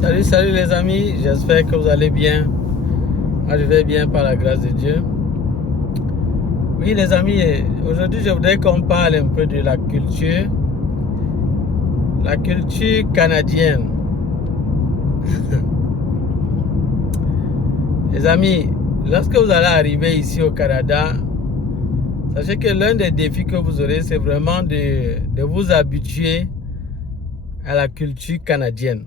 Salut les amis, j'espère que vous allez bien. Moi je vais bien par la grâce de Dieu. Oui les amis, aujourd'hui je voudrais qu'on parle un peu de la culture canadienne. Les amis, lorsque vous allez arriver ici au Canada, sachez que l'un des défis que vous aurez, c'est vraiment de vous habituer à la culture canadienne.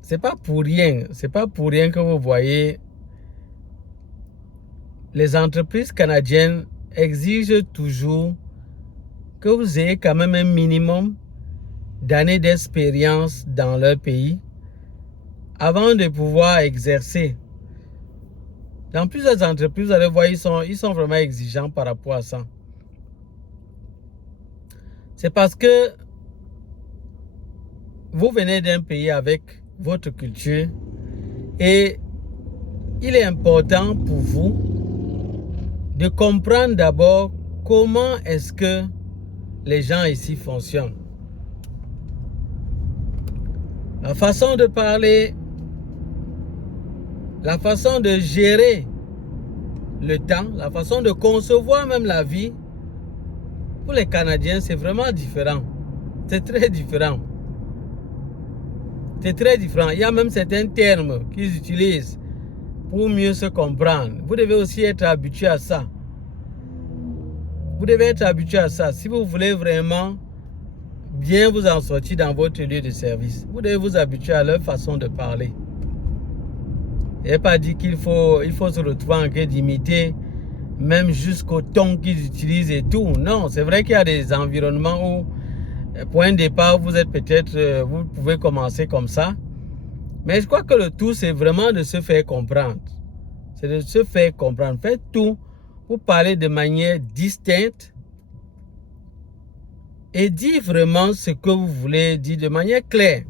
C'est pas pour rien que vous voyez les entreprises canadiennes exigent toujours que vous ayez quand même un minimum d'années d'expérience dans leur pays avant de pouvoir exercer. Dans plusieurs entreprises, vous allez voir, ils sont vraiment exigeants par rapport à ça. C'est parce que vous venez d'un pays avec votre culture et il est important pour vous de comprendre d'abord comment est-ce que les gens ici fonctionnent. La façon de parler, la façon de gérer le temps, la façon de concevoir même la vie, pour les Canadiens, c'est vraiment différent. C'est très différent. C'est très différent. Il y a même certains termes qu'ils utilisent pour mieux se comprendre. Vous devez aussi être habitué à ça. Vous devez être habitué à ça. Si vous voulez vraiment bien vous en sortir dans votre lieu de service, vous devez vous habituer à leur façon de parler. Il n'est pas dit qu'il faut se retrouver en train d'imiter même jusqu'au ton qu'ils utilisent et tout. Non, c'est vrai qu'il y a des environnements où, pour un départ, vous pouvez commencer comme ça. Mais je crois que le tout, c'est vraiment de se faire comprendre. C'est de se faire comprendre. Faites tout pour parler de manière distincte et dire vraiment ce que vous voulez dire de manière claire.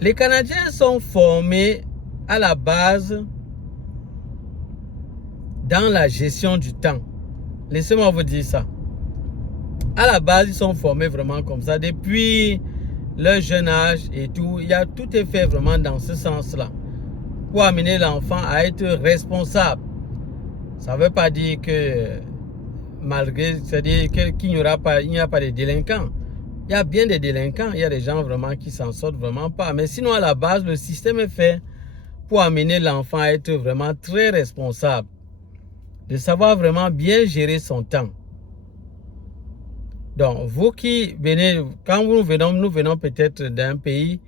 Les Canadiens sont formés à la base dans la gestion du temps. Laissez-moi vous dire ça. À la base, ils sont formés vraiment comme ça. Depuis leur jeune âge et tout, tout est fait vraiment dans ce sens-là. Pour amener l'enfant à être responsable. Ça ne veut pas dire que c'est-à-dire qu'il n'y a pas de délinquants. Il y a bien des délinquants, il y a des gens vraiment qui s'en sortent vraiment pas. Mais sinon, à la base, le système est fait pour amener l'enfant à être vraiment très responsable. De savoir vraiment bien gérer son temps. Donc, vous qui venez, quand nous venons peut-être d'un pays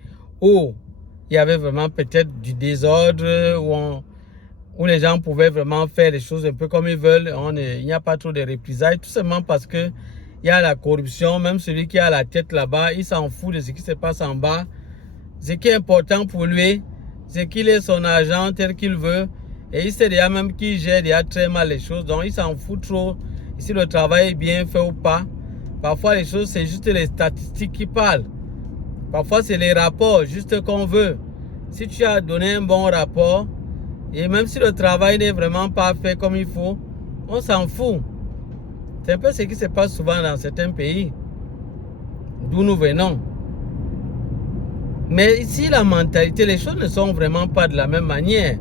où il y avait vraiment peut-être du désordre, où les gens pouvaient vraiment faire les choses un peu comme ils veulent. Il n'y a pas trop de représailles, tout simplement parce que il y a la corruption. Même celui qui a la tête là-bas, il s'en fout de ce qui se passe en bas. Ce qui est important pour lui, c'est qu'il ait son argent tel qu'il veut. Et il sait déjà même qu'il gère déjà très mal les choses. Donc il s'en fout trop si le travail est bien fait ou pas. Parfois les choses, c'est juste les statistiques qui parlent. Parfois c'est les rapports, juste qu'on veut. Si tu as donné un bon rapport, et même si le travail n'est vraiment pas fait comme il faut, on s'en fout. C'est un peu ce qui se passe souvent dans certains pays d'où nous venons. Mais ici, la mentalité, les choses ne sont vraiment pas de la même manière.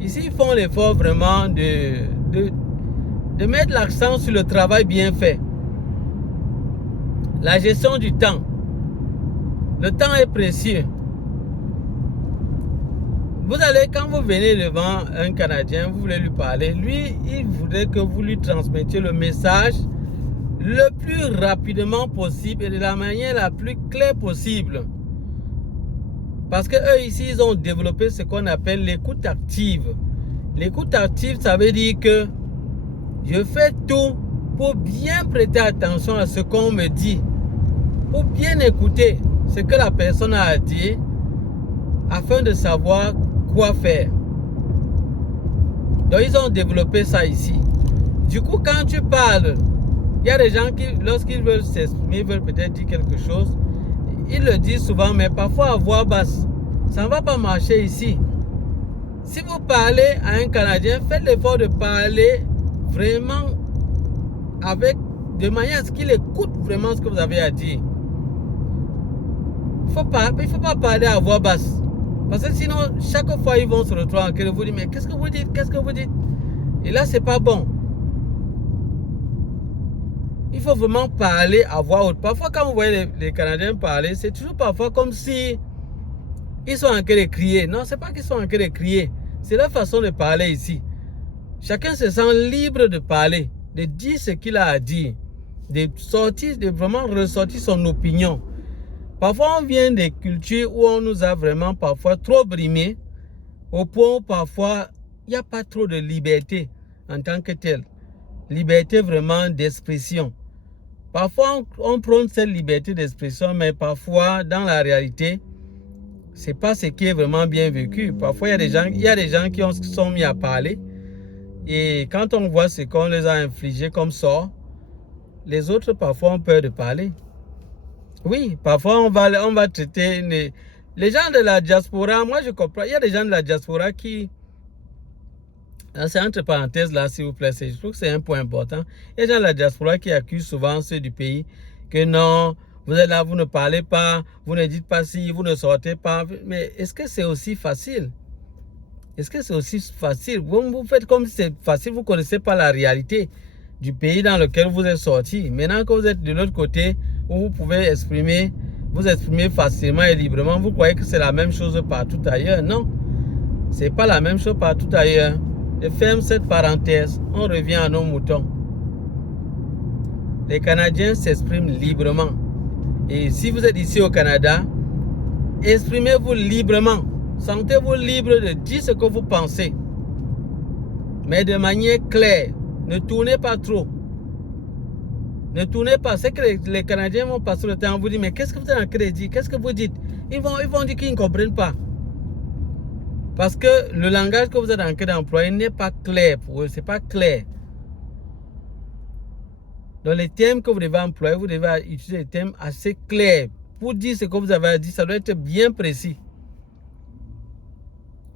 Ici, ils font l'effort vraiment de mettre l'accent sur le travail bien fait. La gestion du temps. Le temps est précieux. Vous allez, quand vous venez devant un Canadien, vous voulez lui parler, lui, il voudrait que vous lui transmettiez le message le plus rapidement possible et de la manière la plus claire possible. Parce que eux ici, ils ont développé ce qu'on appelle l'écoute active. L'écoute active, ça veut dire que je fais tout pour bien prêter attention à ce qu'on me dit, pour bien écouter ce que la personne a à dire, afin de savoir quoi faire. Donc ils ont développé ça ici. Du coup, quand tu parles, il y a des gens qui, lorsqu'ils veulent s'exprimer, ils veulent peut-être dire quelque chose, ils le disent souvent, mais parfois à voix basse. Ça ne va pas marcher ici. Si vous parlez à un Canadien, faites l'effort de parler vraiment avec de manière à ce qu'il écoute vraiment ce que vous avez à dire. Il ne faut pas parler à voix basse. Parce que sinon, chaque fois, ils vont se retrouver en train de vous dire, mais qu'est-ce que vous dites? Qu'est-ce que vous dites? Et là, c'est pas bon. Il faut vraiment parler à voix haute. Parfois, quand vous voyez les Canadiens parler, c'est toujours parfois comme si ils sont en train de crier. Non, c'est pas qu'ils sont en train de crier. C'est leur façon de parler ici. Chacun se sent libre de parler, de dire ce qu'il a à dire, de vraiment ressortir son opinion. Parfois, on vient des cultures où on nous a vraiment parfois trop brimés, au point où parfois, il n'y a pas trop de liberté en tant que tel. Liberté vraiment d'expression. Parfois, on prône cette liberté d'expression, mais parfois, dans la réalité, ce n'est pas ce qui est vraiment bien vécu. Parfois, il y a des gens qui sont mis à parler. Et quand on voit ce qu'on les a infligé comme sort, les autres parfois ont peur de parler. Oui, parfois on va traiter les gens de la diaspora. Moi je comprends, il y a des gens de la diaspora qui, c'est entre parenthèses là s'il vous plaît, je trouve que c'est un point important. Il y a des gens de la diaspora qui accusent souvent ceux du pays que non, vous êtes là, vous ne parlez pas, vous ne dites pas si, vous ne sortez pas. Mais est-ce que c'est aussi facile? Est-ce que c'est aussi facile? Vous faites comme si c'est facile, vous ne connaissez pas la réalité du pays dans lequel vous êtes sorti. Maintenant que vous êtes de l'autre côté, où vous pouvez vous exprimer facilement et librement, vous croyez que c'est la même chose partout ailleurs. Non, ce n'est pas la même chose partout ailleurs. Je ferme cette parenthèse, on revient à nos moutons. Les Canadiens s'expriment librement. Et si vous êtes ici au Canada, exprimez-vous librement. Sentez-vous libre de dire ce que vous pensez. Mais de manière claire. Ne tournez pas trop. Ne tournez pas. C'est que les Canadiens vont passer le temps à vous dire, mais qu'est-ce que vous êtes en train de dire? Qu'est-ce que vous dites? Ils vont dire qu'ils ne comprennent pas. Parce que le langage que vous êtes en train d'employer n'est pas clair pour eux. Ce n'est pas clair. Dans les thèmes que vous devez employer, vous devez utiliser des thèmes assez clairs. Pour dire ce que vous avez à dire, ça doit être bien précis.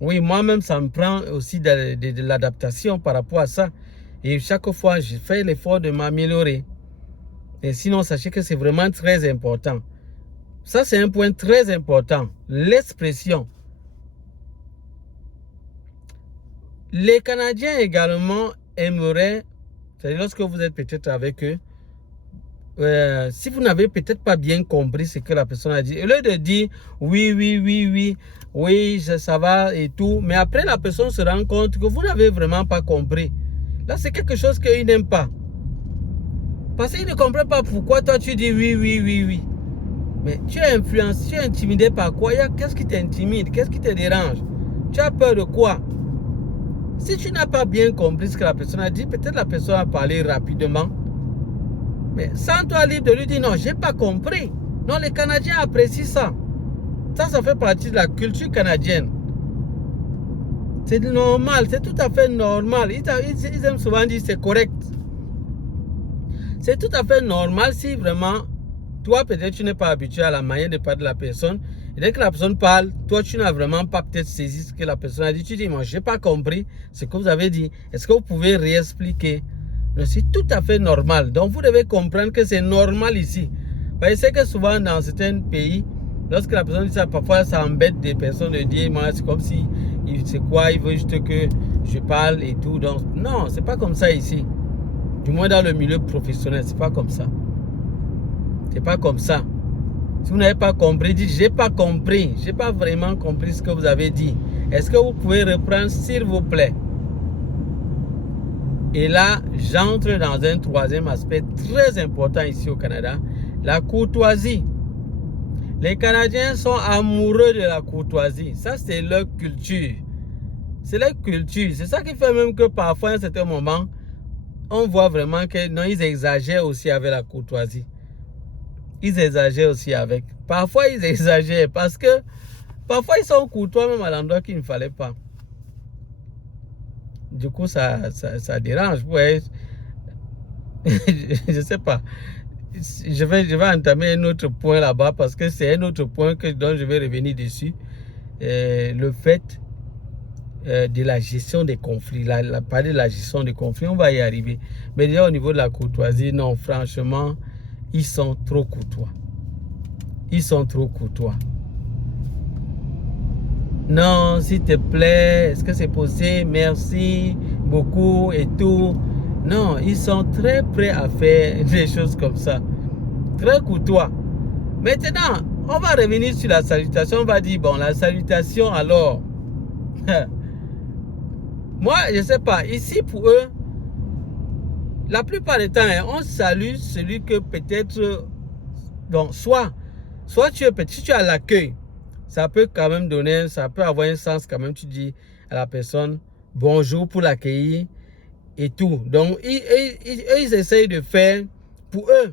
Oui, moi-même, ça me prend aussi de l'adaptation par rapport à ça. Et chaque fois, je fais l'effort de m'améliorer. Et sinon, sachez que c'est vraiment très important. Ça, c'est un point très important. L'expression. Les Canadiens également aimeraient, c'est-à-dire lorsque vous êtes peut-être avec eux, si vous n'avez peut-être pas bien compris ce que la personne a dit, au lieu de dire oui, ça va et tout, mais après la personne se rend compte que vous n'avez vraiment pas compris. Là, c'est quelque chose qu'ils n'aiment pas. Parce qu'ils ne comprennent pas pourquoi toi tu dis oui. Mais tu es influencé, tu es intimidé par quoi? Qu'est-ce qui t'intimide? Qu'est-ce qui te dérange? Tu as peur de quoi? Si tu n'as pas bien compris ce que la personne a dit, peut-être la personne a parlé rapidement. Mais sens-toi libre de lui dire non, je n'ai pas compris. Non, les Canadiens apprécient ça. Ça fait partie de la culture canadienne. C'est normal, c'est tout à fait normal. Ils aiment souvent dire c'est correct. C'est tout à fait normal si vraiment, toi peut-être tu n'es pas habitué à la manière de parler de la personne. Et dès que la personne parle, toi tu n'as vraiment pas peut-être saisi ce que la personne a dit. Tu dis, moi je n'ai pas compris ce que vous avez dit. Est-ce que vous pouvez réexpliquer? C'est tout à fait normal. Donc vous devez comprendre que c'est normal ici. Parce que c'est que souvent dans certains pays, lorsque la personne dit ça, parfois ça embête des personnes de dire, moi c'est comme si, c'est quoi, il veut juste que je parle et tout. Donc non, c'est pas comme ça ici. Du moins dans le milieu professionnel, c'est pas comme ça. C'est pas comme ça. Si vous n'avez pas compris, dites, j'ai pas compris. J'ai pas vraiment compris ce que vous avez dit. Est-ce que vous pouvez reprendre s'il vous plaît? Et là, j'entre dans un troisième aspect très important ici au Canada, la courtoisie. Les Canadiens sont amoureux de la courtoisie. Ça, c'est leur culture. C'est leur culture. C'est ça qui fait même que parfois, à un certain moment, on voit vraiment que non, ils exagèrent aussi avec la courtoisie. Ils exagèrent aussi avec. Parfois, ils exagèrent parce que parfois, ils sont courtois même à l'endroit qu'il ne fallait pas. Du coup, ça dérange. Ouais. Je ne sais pas. Je vais entamer un autre point là-bas parce que c'est un autre point dont je vais revenir dessus. Le fait de la gestion des conflits. Parler de la gestion des conflits, on va y arriver. Mais déjà au niveau de la courtoisie, non, franchement, ils sont trop courtois. Ils sont trop courtois. Non, s'il te plaît, est-ce que c'est possible? Merci beaucoup et tout. Non, ils sont très prêts à faire des choses comme ça. Très courtois. Maintenant, on va revenir sur la salutation. On va dire, bon, la salutation, alors. Moi, je ne sais pas. Ici, pour eux, la plupart du temps, on salue celui que peut-être... Donc, soit tu es petit, si tu as l'accueil, ça peut quand même donner, ça peut avoir un sens quand même. Tu dis à la personne, bonjour pour l'accueillir et tout. Donc, ils essayent de faire, pour eux,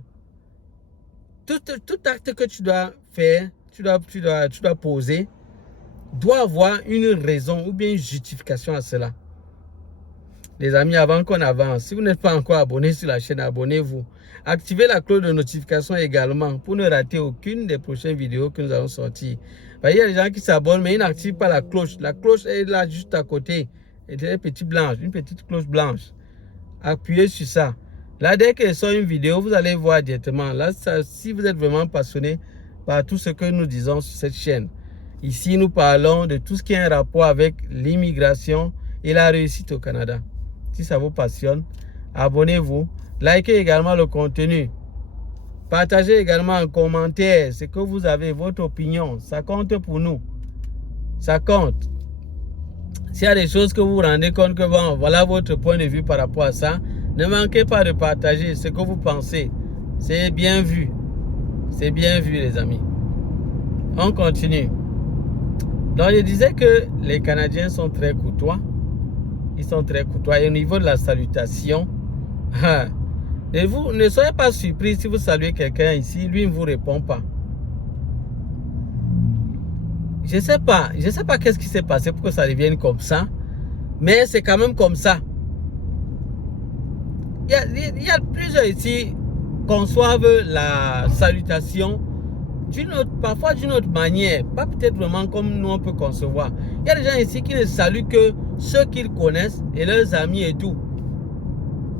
tout acte que tu dois faire, tu dois poser, doit avoir une raison ou bien une justification à cela. Les amis, avant qu'on avance, si vous n'êtes pas encore abonné sur la chaîne, abonnez-vous. Activez la cloche de notification également pour ne rater aucune des prochaines vidéos que nous allons sortir. Il y a des gens qui s'abonnent, mais ils n'activent pas la cloche. La cloche est là juste à côté. Et une petite cloche blanche. Appuyez sur ça. Là, dès qu'il sort une vidéo, vous allez voir directement. Là, si vous êtes vraiment passionné par tout ce que nous disons sur cette chaîne. Ici, nous parlons de tout ce qui a un rapport avec l'immigration et la réussite au Canada. Si ça vous passionne, abonnez-vous. Likez également le contenu. Partagez également en commentaire ce que vous avez, votre opinion. Ça compte pour nous. Ça compte. S'il y a des choses que vous vous rendez compte que bon, voilà votre point de vue par rapport à ça, ne manquez pas de partager ce que vous pensez. C'est bien vu. C'est bien vu, les amis. On continue. Donc, je disais que les Canadiens sont très courtois. Ils sont très courtois. Et au niveau de la salutation, ne soyez pas surpris si vous saluez quelqu'un ici, lui ne vous répond pas. Je sais pas qu'est-ce qui s'est passé pour que ça devienne comme ça, mais c'est quand même comme ça. Il y a plusieurs ici conçoivent la salutation parfois d'une autre manière, pas peut-être vraiment comme nous on peut concevoir. Il y a des gens ici qui ne saluent que ceux qu'ils connaissent et leurs amis et tout.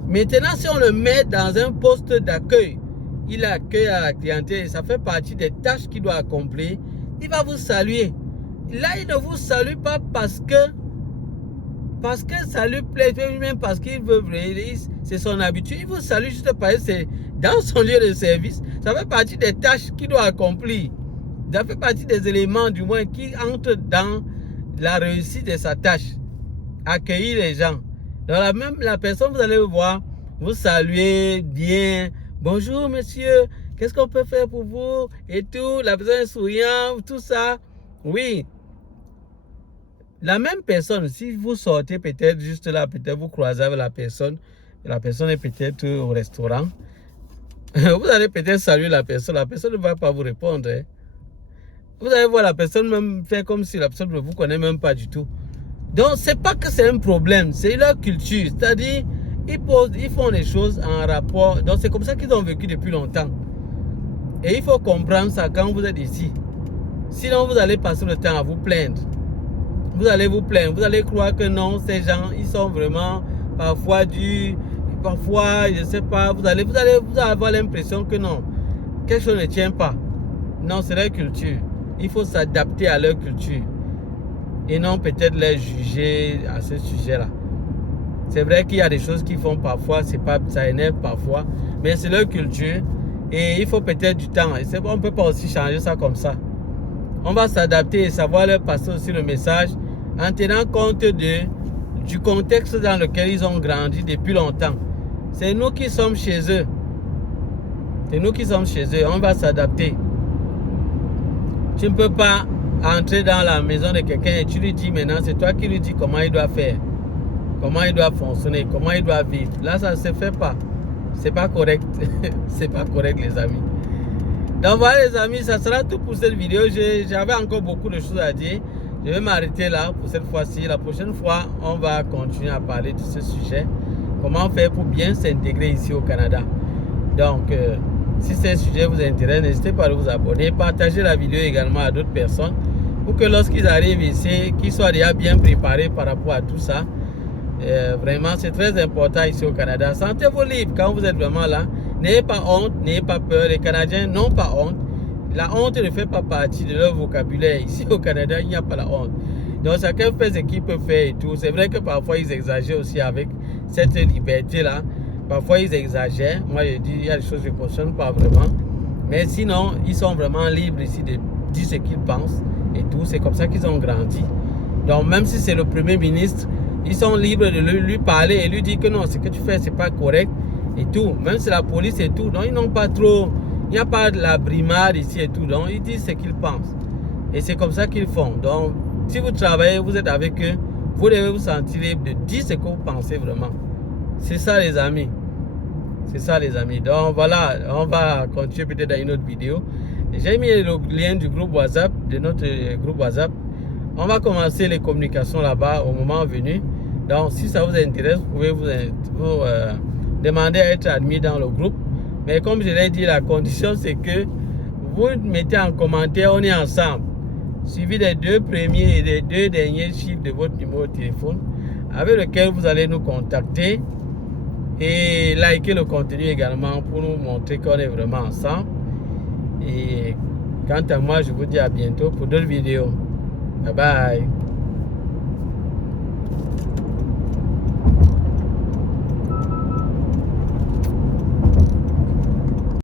Maintenant, si on le met dans un poste d'accueil, il accueille à la clientèle, ça fait partie des tâches qu'il doit accomplir, il va vous saluer. Là, il ne vous salue pas parce que ça lui plaît, même parce qu'il veut, c'est son habitude. Il vous salue juste parce que c'est dans son lieu de service. Ça fait partie des tâches qu'il doit accomplir. Ça fait partie des éléments, du moins, qui entrent dans la réussite de sa tâche. Accueillir les gens. Donc, la personne, vous allez voir, vous saluez bien. Bonjour, monsieur. Qu'est-ce qu'on peut faire pour vous? Et tout. La personne est souriante, tout ça. Oui. La même personne, si vous sortez peut-être juste là, peut-être vous croisez avec la personne est peut-être au restaurant, vous allez peut-être saluer la personne ne va pas vous répondre. Hein. Vous allez voir la personne même faire comme si la personne ne vous connaît même pas du tout. Donc, c'est pas que c'est un problème, c'est leur culture. C'est-à-dire, ils font les choses en rapport. Donc, c'est comme ça qu'ils ont vécu depuis longtemps. Et il faut comprendre ça quand vous êtes ici. Sinon, vous allez passer le temps à vous plaindre. Vous allez vous plaindre, vous allez croire que non, ces gens, ils sont vraiment parfois je ne sais pas, vous allez avoir l'impression que non, quelque chose ne tient pas. Non, c'est leur culture. Il faut s'adapter à leur culture. Et non peut-être les juger à ce sujet-là. C'est vrai qu'il y a des choses qu'ils font parfois, ça énerve parfois, mais c'est leur culture. Et il faut peut-être du temps. Et on ne peut pas aussi changer ça comme ça. On va s'adapter et savoir leur passer aussi le message en tenant compte du contexte dans lequel ils ont grandi depuis longtemps. C'est nous qui sommes chez eux. C'est nous qui sommes chez eux. On va s'adapter. Tu ne peux pas entrer dans la maison de quelqu'un et tu lui dis maintenant, c'est toi qui lui dis comment il doit faire, comment il doit fonctionner, comment il doit vivre. Là, ça ne se fait pas. C'est pas correct. C'est pas correct, les amis. Donc voilà les amis, ça sera tout pour cette vidéo. J'avais encore beaucoup de choses à dire. Je vais m'arrêter là pour cette fois-ci. La prochaine fois, on va continuer à parler de ce sujet. Comment faire pour bien s'intégrer ici au Canada. Donc, si ce sujet vous intéresse, n'hésitez pas à vous abonner. Partagez la vidéo également à d'autres personnes. pour que lorsqu'ils arrivent ici, qu'ils soient déjà bien préparés par rapport à tout ça. Vraiment, c'est très important ici au Canada. Sentez-vous libre quand vous êtes vraiment là. N'ayez pas honte, n'ayez pas peur. Les Canadiens n'ont pas honte. La honte ne fait pas partie de leur vocabulaire. Ici au Canada, il n'y a pas la honte. Donc chacun fait ce qu'il peut faire et tout. C'est vrai que parfois ils exagèrent aussi avec cette liberté-là. Parfois ils exagèrent. Moi je dis, il y a des choses que je ne cautionne pas vraiment. Mais sinon, ils sont vraiment libres ici de dire ce qu'ils pensent et tout. C'est comme ça qu'ils ont grandi. Donc même si c'est le Premier ministre, ils sont libres de lui parler et lui dire que non, ce que tu fais, c'est pas correct et tout. Même si la police et tout, donc ils n'ont pas trop, il n'y a pas de la brimade ici et tout. Donc ils disent ce qu'ils pensent. Et c'est comme ça qu'ils font. Donc si vous travaillez, vous êtes avec eux, vous devez vous sentir libre de dire ce que vous pensez vraiment. C'est ça les amis. C'est ça les amis. Donc voilà, on va continuer peut-être dans une autre vidéo. J'ai mis le lien du groupe WhatsApp, de notre groupe WhatsApp. On va commencer les communications là-bas au moment venu. Donc si ça vous intéresse, vous pouvez vous demander à être admis dans le groupe. Mais comme je l'ai dit, la condition c'est que vous mettez en commentaire, on est ensemble. Suivi des 2 premiers et des 2 derniers chiffres de votre numéro de téléphone avec lequel vous allez nous contacter et liker le contenu également pour nous montrer qu'on est vraiment ensemble. Et quant à moi, je vous dis à bientôt pour d'autres vidéos. Bye bye.